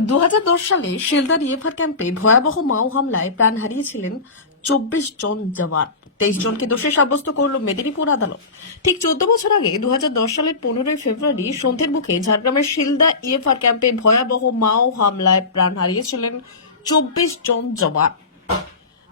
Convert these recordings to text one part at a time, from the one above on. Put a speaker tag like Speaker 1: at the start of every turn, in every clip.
Speaker 1: দু হাজার দশ সালে শিলদার ইয়েফার ক্যাম্পে ভয়াবহ মাও হামলায় প্রাণ হারিয়েছিলেন চব্বিশ জন জওয়ান। তেইশ জনকে দোষী সাব্যস্ত করল মেদিনীপুর আদালত। ঠিক চোদ্দ বছর আগে দু হাজার দশ সালের পনেরোই ফেব্রুয়ারি সন্ধ্যের মুখে ঝাড়গ্রামের শিলদা ইয়েফার ক্যাম্পে ভয়াবহ মাও হামলায় প্রাণ হারিয়েছিলেন চব্বিশ জন জওয়ান।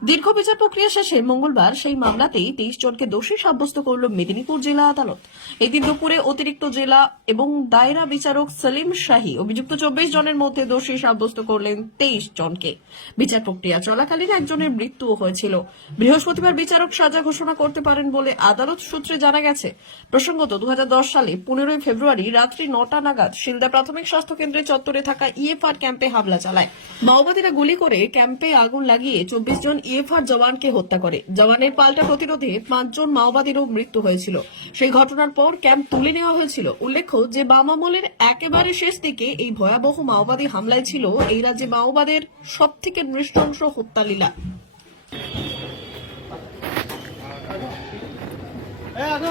Speaker 1: দীর্ঘ বিচার প্রক্রিয়া শেষে মঙ্গলবার সেই মামলাতেই তেইশ জনকে দোষী সাব্যস্ত করল মেদিনীপুর জেলা আদালত। এদিন দুপুরে অতিরিক্ত জেলা এবং দায়রা বিচারক সলিম শাহী অভিযুক্ত চব্বিশ জনের মধ্যে দোষী সাব্যস্ত করলেন তেইশ জনকে। বিচার প্রক্রিয়া চলাকালীন একজনের মৃত্যুও হয়েছিল। বৃহস্পতিবার বিচারক সাজা ঘোষণা করতে পারেন বলে আদালত সূত্রে জানা গেছে। প্রসঙ্গত দু হাজার দশ সালে পনেরোই ফেব্রুয়ারি রাত্রি নটা নাগাদ শিলদা প্রাথমিক স্বাস্থ্য কেন্দ্রের চত্বরে থাকা ইএফআর ক্যাম্পে হামলা চালায়। মাওবাদীরা গুলি করে ক্যাম্পে আগুন লাগিয়ে চব্বিশ জন ইএফআর জওয়ানকে হত্যা করে। জওয়ানের পাল্টা প্রতিরোধে পাঁচজন মাওবাদীরও মৃত্যু হয়েছিল। সেই ঘটনার পর ক্যাম্প তুলে নেওয়া হয়েছিল। উল্লেখ্য যে বাম আমলের একেবারে শেষ দিকে এই ভয়াবহ মাওবাদী হামলায় ছিল এই রাজ্যে মাওবাদের সব থেকে নৃশংস হত্যালীলা।
Speaker 2: এ আসো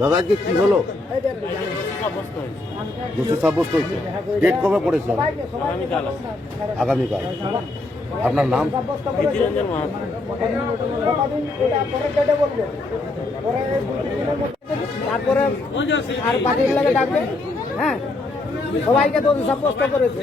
Speaker 3: দাদা, আজকে কি হলো? দোষী সাব্যস্ত হয়েছে। ডেট কবে পড়েছে? আগামীকাল। আপনার নাম?
Speaker 4: তারপরে আর বাকির লাগে ডাকবে? হ্যাঁ? সবাইকে তো সাব্যস্ত করেছে।